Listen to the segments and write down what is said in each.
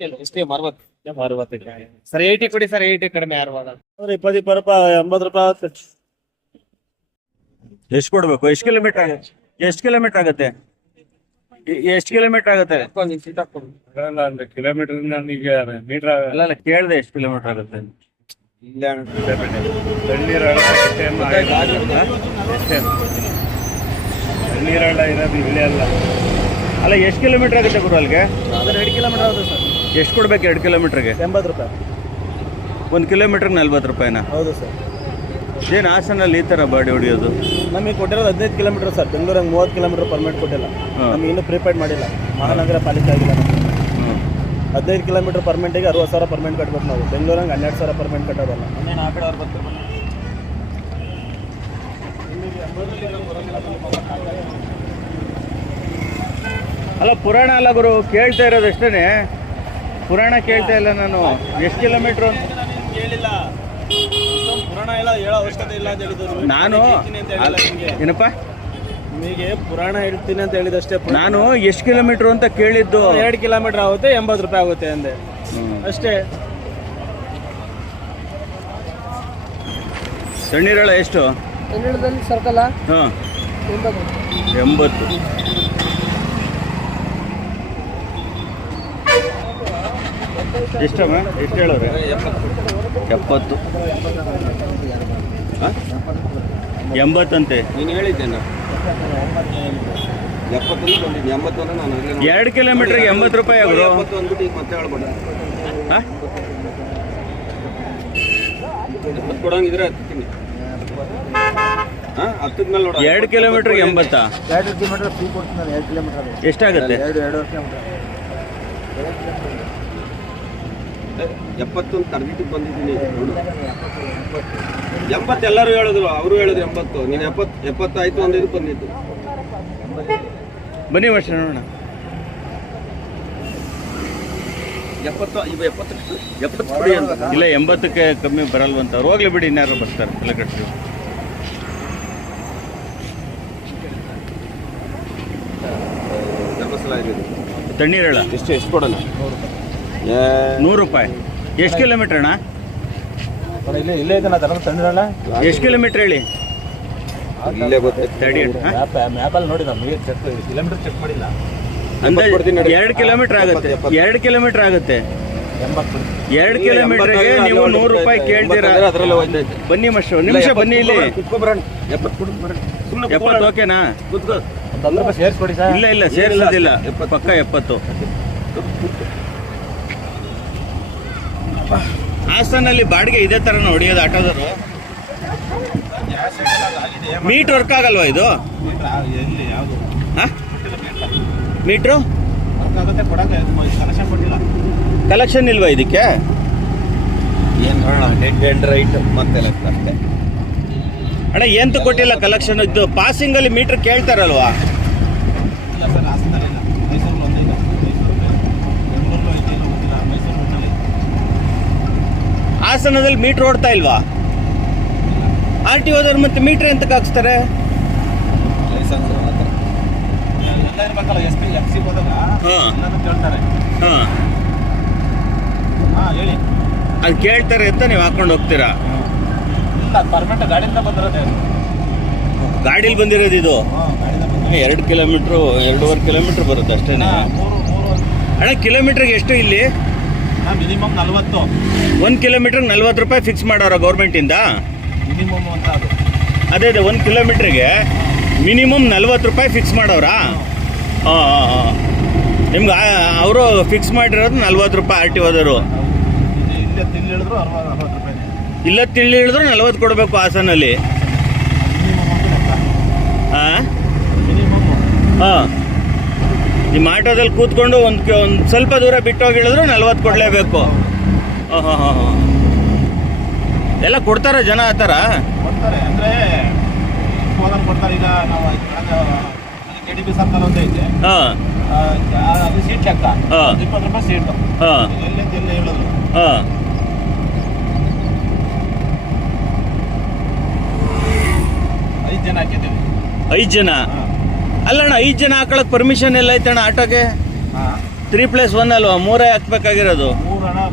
STM 60 sir 80 ಕೊಡಿ sir 80 ಕಡಿಮೆ ಯಾರು ಮಾಡಲ್ಲ 20 ರೂಪಾಯಿ 80 ರೂಪಾಯಿ ಆಗುತ್ತೆ. ಎಷ್ಟು ಕೊಡ್ಬೇಕು? ಎಷ್ಟು ಕಿಲೋಮೀಟರ್ ಆಗುತ್ತೆ? ಎಷ್ಟು ಕಿಲೋಮೀಟರ್ ಆಗುತ್ತೆ? ಎಷ್ಟು ಕಿಲೋಮೀಟರ್ ಆಗುತ್ತೆ? ಅಲ್ಲ ಅಂದ್ರೆ ಕಿಲೋಮೀಟರ್ ನನಗೆ ಮೀಟರ್ ಅಲ್ಲ ಕೇಳಿದೆ ಎಷ್ಟು ಕಿಲೋಮೀಟರ್ ಆಗುತ್ತೆ? ತಣ್ಣೀರಳ್ಳ ಇರೋದು ಇಲ್ಲೇ ಅಲ್ಲ. ಅಲ್ಲ ಎಷ್ಟು ಕಿಲೋಮೀಟರ್ ಆಗುತ್ತೆ ಗುರು ಅಲ್ಲಿಗೆ? 2 ಕಿಲೋಮೀಟರ್ ಆಗುತ್ತೆ ಸರ್. ಎಷ್ಟು ಕೊಡ್ಬೇಕು 2 ಕಿಲೋಮೀಟರ್ಗೆ? 80 ರೂಪಾಯಿ. 1 ಕಿಲೋಮೀಟರ್ಗೆ 40 ರೂಪಾಯಿನಾ? ಹೌದು ಸರ್. ಏನು ಹಾಸನಲ್ಲಿ ಈ ಥರ ಬಾಡಿ ಹೊಡಿಯೋದು? ನಮಗೆ ಕೊಟ್ಟಿರೋದು 15 ಕಿಲೋಮೀಟರ್ ಸರ್. ಬೆಂಗಳೂರಿಗೆ 30 ಕಿಲೋಮೀಟರ್ ಪರ್ಮಿಟ್ ಕೊಟ್ಟಿಲ್ಲ. ನಮಗೆ ಇನ್ನೂ ಪ್ರಿಪೇಡ್ ಮಾಡಿಲ್ಲ, ಮಹಾನಗರ ಪಾಲಿಕೆ ಆಗಿಲ್ಲ. 15 ಕಿಲೋಮೀಟರ್ ಪರ್ಮಿಟಿಗೆ 60,000 ಪರ್ಮಿಟ್ ಕಟ್ಬೇಕು ನಾವು. ಬೆಂಗಳೂರಂಗೆ 12,000 ಪರ್ಮಿಟ್ ಕಟ್ಟೋದಲ್ಲ. ಆ ಕಡೆ ಅವ್ರು ಬರ್ತಾರೆ. ಅಲ್ಲ ಪುರಾಣ ಅಲ್ಲ ಗುರು, ಕೇಳ್ತಾ ಇರೋದು ಅಷ್ಟೇ. ಪುರಾಣ ಕೇಳ್ತಾ ಇಲ್ಲ ನಾನು. ಎಷ್ಟು ಕಿಲೋಮೀಟ್ರು ಅಂತ ಕೇಳಿಲ್ಲ. ಪುರಾಣ ಎಲ್ಲ ಹೇಳೋ ಅವಶ್ಯಕತೆ ಇಲ್ಲ ಅಂತ ಹೇಳಿದ್ರು. ನಾನು ಏನಪ್ಪ ನಿಮಗೆ ಪುರಾಣ ಹೇಳ್ತೀನಿ ಅಂತ ಹೇಳಿದಷ್ಟೇ. ನಾನು ಎಷ್ಟು ಕಿಲೋಮೀಟ್ರು ಅಂತ ಕೇಳಿದ್ದು. 2 ಕಿಲೋಮೀಟರ್ ಆಗುತ್ತೆ, 80 ರೂಪಾಯಿ ಆಗುತ್ತೆ ಅಂದೆ ಅಷ್ಟೇ. ತಣ್ಣೀರಳ ಎಷ್ಟು? ಸರ್ಕಲ್ ಹಾಂ 80. ಎಷ್ಟಮ್ಮ? ಎಷ್ಟು ಹೇಳೋರೆ? 70. 80 ಅಂತೆ ನೀನು ಹೇಳಿದ್ದೇನೆ 70 ನಾನು 2 ಕಿಲೋಮೀಟರ್ಗೆ 80 ರೂಪಾಯಿ ಅವರು. 70 ಅಂದ್ಬಿಟ್ಟು ಈಗ ಮತ್ತೆ ಹೇಳ್ಬೇಡ. ಕೊಡಂಗಿದ್ರೆ ಹತ್ತೀನಿ. ಹತ್ತದ್ಮೇಲೆ ನೋಡ. 2 ಕಿಲೋಮೀಟರ್ಗೆ 80. 2 ಕಿಲೋಮೀಟರ್ ಫ್ರೀ ಕೊಡ್ತೀನಿ ನಾನು. 2 ಕಿಲೋಮೀಟರ್ ಎಷ್ಟಾಗುತ್ತೆ? 2 ಕಿಲೋಮೀಟರ್ 70 ಅಂತ ಅರ್ಬಿಟಿಗೆ ಬಂದಿದ್ದೀನಿ ನೋಡು. 80 ಎಲ್ಲರೂ ಹೇಳಿದ್ರು, ಅವರು ಹೇಳಿದ್ರು 80. ನೀನು 70 ಆಯ್ತು ಅಂದಿದ್ದು ಬಂದಿದ್ದು. ಬನ್ನಿ ವರ್ಷ ನೋಡೋಣ. 70 ಕೊಡಿ ಅಂತ. ಇಲ್ಲ 80ಕ್ಕೆ ಕಮ್ಮಿ ಬರಲ್ವಂತ. ಅವ್ರು ಹೋಗ್ಲಿ ಬಿಡಿ, ಇನ್ಯಾರು ಬರ್ತಾರೆ. ಎಲ್ಲ ಕಟ್ಟಿ ಧರ್ಮಸ್ಥಳ ಇದೆ. ತಣ್ಣೀರಳ ಎಷ್ಟು ಕೊಡೋಣ? 100 ರೂಪಾಯಿ. ಎಷ್ಟು ಕಿಲೋಮೀಟರ್ ಅಣ್ಣ? ಇಲ್ಲೇ ಇದೆ. ನಾ ತಣ್ಣೀರಲ್ಲ ಎಷ್ಟು ಕಿಲೋಮೀಟರ್ ಹೇಳಿ? ಇಲ್ಲೇ ಗೊತ್ತಾಯ್ತು. ಮ್ಯಾಪಲ್ಲಿ ನೋಡಿ. ನಮಗೆ ಕಿಲೋಮೀಟರ್ ಚೆಕ್ ಮಾಡಿಲ್ಲ. ಅಂದಾಜು 2 ಕಿಲೋಮೀಟರ್ ಆಗುತ್ತೆ. 2 ಕಿಲೋಮೀಟರ್ ಆಗುತ್ತೆ. 2 ಕಿಲೋಮೀಟರ್ಗೆ ನೀವು 100 ರೂಪಾಯಿ ಕೇಳ್ತೀರಾ? ಬನ್ನಿ ಮಶ್ರು, ಒಂದು ನಿಮಿಷ ಬನ್ನಿ ಇಲ್ಲಿ. 70 ಓಕೆನಾ? ಸೇರಿಸ್ಕೊಡಿ ಸರ್. ಇಲ್ಲ ಸೇರಿಸೋದಿಲ್ಲ, ಪಕ್ಕ 70. ಹಾಸನಲ್ಲಿ ಬಾಡಿಗೆ ಇದೇ ಥರ ಹೊಡಿಯೋದು ಆಟೋದವರು. ಮೀಟ್ ವರ್ಕ್ ಆಗಲ್ವಾ ಇದು? ಮೀಟ್ರು ಕಲೆಕ್ಷನ್ ಇಲ್ವಾ ಇದಕ್ಕೆ? ಏನು ನೋಡೋಣ, ಡೆಡ್ ರೈಟ್ ಮತ್ತೆ ಅಷ್ಟೇ ಅಣ್ಣ. ಎಂತ ಕೊಟ್ಟಿಲ್ಲ ಕಲೆಕ್ಷನ್. ಇದು ಪಾಸಿಂಗಲ್ಲಿ ಮೀಟ್ರ್ ಕೇಳ್ತಾರಲ್ವಾ? ಹಾಸನದಲ್ಲಿ ಮೀಟ್ರ್ ಓಡ್ತಾ ಇಲ್ವಾ? RTOದವ್ರು ಮತ್ತೆ ಮೀಟ್ರ್ ಎಂತಕ್ಕೆ ಹಾಕ್ಸ್ತಾರೆ? ಅದು ಕೇಳ್ತಾರೆ ಅಂತ ನೀವು ಹಾಕೊಂಡು ಹೋಗ್ತೀರಾ? ಗಾಡಿಲಿ ಬಂದಿರೋದು ಇದು. 2 ಕಿಲೋಮೀಟ್ರು 2.5 ಕಿಲೋಮೀಟ್ರ್ ಬರುತ್ತೆ ಅಷ್ಟೇ. ಅಣ್ಣ ಕಿಲೋಮೀಟ್ರಿಗೆ ಎಷ್ಟು ಇಲ್ಲಿ? ಮಿನಿಮಮ್ 40. 1 ಕಿಲೋಮೀಟ್ರಿಗೆ 40 ರೂಪಾಯಿ ಫಿಕ್ಸ್ ಮಾಡೋರ ಗೌರ್ಮೆಂಟಿಂದ? ಮಿನಿಮಮ್ ಅಂತ ಅದು. ಅದೇ 1 ಕಿಲೋಮೀಟ್ರಿಗೆ ಮಿನಿಮಮ್ 40 ರೂಪಾಯಿ ಫಿಕ್ಸ್ ಮಾಡೋರಾ? ಹಾಂ ನಿಮ್ಗೆ ಅವರು ಫಿಕ್ಸ್ ಮಾಡಿರೋದು 40 ರೂಪಾಯಿ RTOದವರು. ಇಲ್ಲ ತಿಳಿ ಹೇಳಿದ್ರು 40 ಕೊಡಬೇಕು ಹಾಸನಲ್ಲಿ. ಹಾಂ ನಿಮ್ಮ ಆಟೋದಲ್ಲಿ ಕೂತ್ಕೊಂಡು ಒಂದು ಸ್ವಲ್ಪ ದೂರ ಬಿಟ್ಟೋಗಿ ಹೇಳಿದ್ರು 40 ಕೊಡಲೇಬೇಕು. ಹಾಂ ಎಲ್ಲ ಕೊಡ್ತಾರ ಜನ ಆ ಥರ? ಕೊಡ್ತಾರೆ ಅಂದರೆ ಕೊಡ್ತಾರೆ. ಈಗ ನಾವು KDP ಸರ್ಕಾರ ಅಂತ ಇದೆ. ಅದು ಸೀಟ್ ಲೆಕ್ಕ 20 ರೂಪಾಯಿ ಸೀಟು. ಎಲ್ಲಿಂದ ಎಲ್ಲ ಹೇಳಿದ್ರು. 5 ಜನ ಹಾಕಿದ್ದೀವಿ. 5 ಜನ? ಅಲ್ಲಣ್ಣ 5 ಜನ ಹಾಕೊಳಕ್ ಪರ್ಮಿಷನ್ ಎಲ್ಲ ಐತಣ್ಣ ಆಟೋಗೆ? 3+1 ಅಲ್ವಾ, 3 ಹಾಕ್ಬೇಕಾಗಿರೋದು.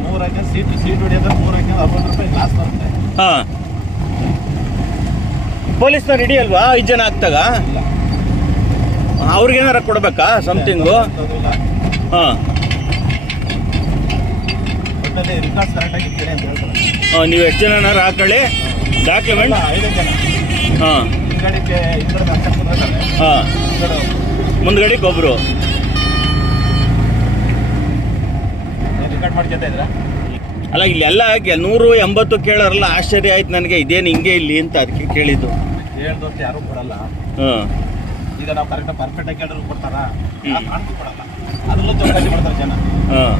ಮೂರು ಹಾಕಿ ಸೀಟ್ ಹೊಡಿಯೋದ್ರೆ 3 ಹಾಕಿ 60 ರೂಪಾಯಿ ಗ್ಲಾಸ್ ಬರುತ್ತೆ. ಹಾ, ಪೊಲೀಸ್ನವ್ರು ಹಿಡಿಯಲ್ವಾ 5 ಜನ ಆಗ್ತಾಗ? ಅವ್ರಿಗೇನಾರ ಕೊಡ್ಬೇಕಾ ಸಮಥಿಂಗು? ಹಾ, ಒಟ್ಟಲ್ಲಿ ರಿಕಾರ್ಡ್ಸ್ ಕರೆಕ್ಟಾಗಿ ಇಟ್ಕೊಳ್ಳಿ ಅಂತ ಹೇಳ್ತಾರೆ. ನೀವು ಎಷ್ಟು ಜನನಾರು ಹಾಕೊಳ್ಳಿ ಡಾಕ್ಯುಮೆಂಟ್. 5 ಜನ ಹಾಂ ಹಿಂಗಡಿಗೆ ಹಿಂಗಡೆ ಅರ್ಚಕ್ ಕುಂದಿರ್ತಾರೆ. ಹಾಂ, ಹಿಂಗಡೆ ಮುಂದ್ಗಡೆಗೆ ಒಬ್ರು. ರಿಕಾರ್ಡ್ ಮಾಡ್ಕೊತಾ ಇದ್ರ ಅಲ್ಲ ಇಲ್ಲೆಲ್ಲ 180 ಕೇಳೋರಲ್ಲ, ಆಶ್ಚರ್ಯ ಆಯ್ತು ನನಗೆ, ಇದೇನು ಹಿಂಗೆ ಇಲ್ಲಿ ಅಂತ ಅದಕ್ಕೆ ಕೇಳಿದ್ದು. ಹೇಳ್ದೋಷ್ಟು ಯಾರು ಕೊಡಲ್ಲ. ಹಾಂ, ಈಗ ನಾವು ಕರೆಕ್ಟಾಗಿ ಪರ್ಫೆಕ್ಟಾಗಿ ಕೇಳಿದ್ರು ಕೊಡ್ತಾರ, ಕಾಣಿಸಿ ಕೊಡಲ್ಲ. ಅದ್ರಲ್ಲೂ ಚೌಕಾಸಿ ಮಾಡ್ತಾರೆ ಜನ. ಹಾಂ,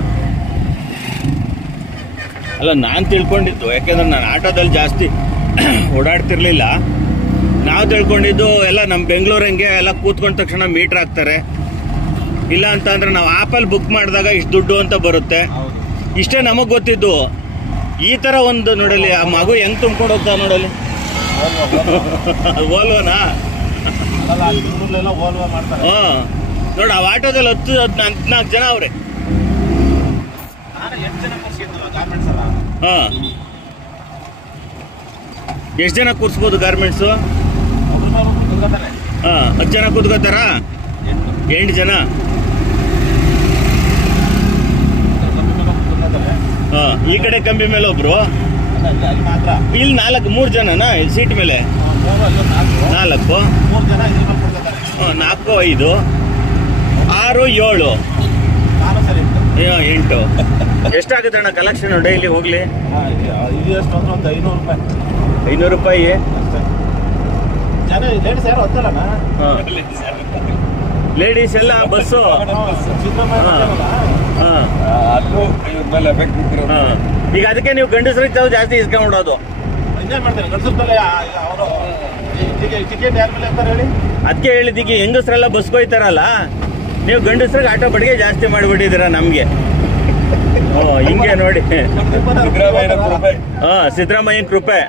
ಅಲ್ಲ ನಾನು ತಿಳ್ಕೊಂಡಿದ್ದು, ಯಾಕೆಂದ್ರೆ ನಾನು ಆಟೋದಲ್ಲಿ ಜಾಸ್ತಿ ಓಡಾಡ್ತಿರ್ಲಿಲ್ಲ. ನಾವು ತಿಳ್ಕೊಂಡಿದ್ದು ಎಲ್ಲ ನಮ್ಮ ಬೆಂಗಳೂರಂಗೆ ಎಲ್ಲ ಕೂತ್ಕೊಂಡ ತಕ್ಷಣ ಮೀಟ್ರ್ ಹಾಕ್ತಾರೆ. ಇಲ್ಲ ಅಂತಂದ್ರೆ ನಾವು ಆ್ಯಪಲ್ಲಿ ಬುಕ್ ಮಾಡಿದಾಗ ಇಷ್ಟು ದುಡ್ಡು ಅಂತ ಬರುತ್ತೆ. ಹೌದು. ಇಷ್ಟೇ ನಮಗೆ ಗೊತ್ತಿದ್ದು. ಈ ಥರ ಒಂದು ನೋಡಲಿ, ಆ ಮಗು ಹೆಂಗೆ ತುಂಬ್ಕೊಂಡು ಹೋಗ್ತಾವೆ ನೋಡಲಿ. ಓಲ್ವನಾ? ಅಲ್ಲ ಇವ್ರಲ್ಲೆಲ್ಲ ಓಲ್ವ ಮಾಡ್ತಾರೆ. ಹಾಂ, ನೋಡಿ ಆ ಆಟೋದಲ್ಲಿ 14 ಜನ ಅವ್ರೆ. ನಾನು 8 ಜನ ಕರ್ಸಿದ್ನಲ್ಲ ಗಾರ್ಮೆಂಟ್ಸ್ ಅಲ್ಲ. ಹಾಂ, ಎಷ್ಟು ಜನ ಕೂರಿಸ್ಬೋದು ಗಾರ್ಮೆಂಟ್ಸು? ಒಬ್ರು ಮೇಲೆ ಒಬ್ರು ಕುತ್ಕೊತಾರೆ. ಹಾಂ, 10 ಜನ ಕೂತ್ಕೋತಾರಾ? 8 ಜನ. ಹಾಂ, ಈ ಕಡೆ ಕಂಬಿ ಮೇಲೆ ಒಬ್ರು, ಅಲ್ಲಿ ಮಾತ್ರ ಇಲ್ಲಿ 3 ಜನನಾ ಇಲ್ಲಿ ಸೀಟ್ ಮೇಲೆ? 4. 3 ಜನ ಇದ್ರ ಮೇಲೆ ಕುತ್ಕೊತಾರೆ. 4, 5, 6, 7, ನಾನು ಸರಿ ಇತ್ತು. 8. ಎಷ್ಟಾಗುತ್ತೆ ಅಣ್ಣ ಕಲೆಕ್ಷನ್ ಡೈಲಿ ಹೋಗ್ಲಿ? ಇದು ಎಷ್ಟು ಅಂದ್ರೆ ಒಂದು 500 ರೂಪಾಯಿ 500 ರೂಪಾಯಿ ಅಷ್ಟೇ. ಜನ ಲೇಡೀಸ್ ಯಾರು ಹತ್ತಲ್ಲಣ್ಣ. ಲೇಡೀಸ್ ಎಲ್ಲ ಬಸ್ಸು. ಸಿದ್ದರಾಮಯ್ಯ ಹಾಂ, ಈಗ ಅದಕ್ಕೆ ನೀವು ಗಂಡಸ್ರಿಗೆ ತಾವು ಜಾಸ್ತಿ ಇಸ್ಕೊಂಡ್ಬಿಡೋದು. ಇನ್ನೇನು ಮಾಡ್ತಾರೆ ಗಂಡಸ್ರ ಮೇಲೆ ಅವರು ಟಿಕೆಟ್ ಯಾರ ಮೇಲೆ ಅಂತಾರೆ ಹೇಳಿ. ಅದಕ್ಕೆ ಹೇಳಿದ್ದೀಗ ಹೆಂಗಸ್ರೆಲ್ಲ ಬಸ್ಗೆ ಹೋಯ್ತಾರಲ್ಲ, ನೀವು ಗಂಡಸ್ರಿಗೆ ಆಟೋ ಬಾಡಿಗೆ ಜಾಸ್ತಿ ಮಾಡಿಬಿಟ್ಟಿದ್ದೀರ ನಮಗೆ. ಹಿಂಗೆ ನೋಡಿ. ಸಿದ್ದರಾಮಯ್ಯನ ಕೃಪೆ. ಹಾಂ, ಸಿದ್ದರಾಮಯ್ಯನ ಕೃಪೆ.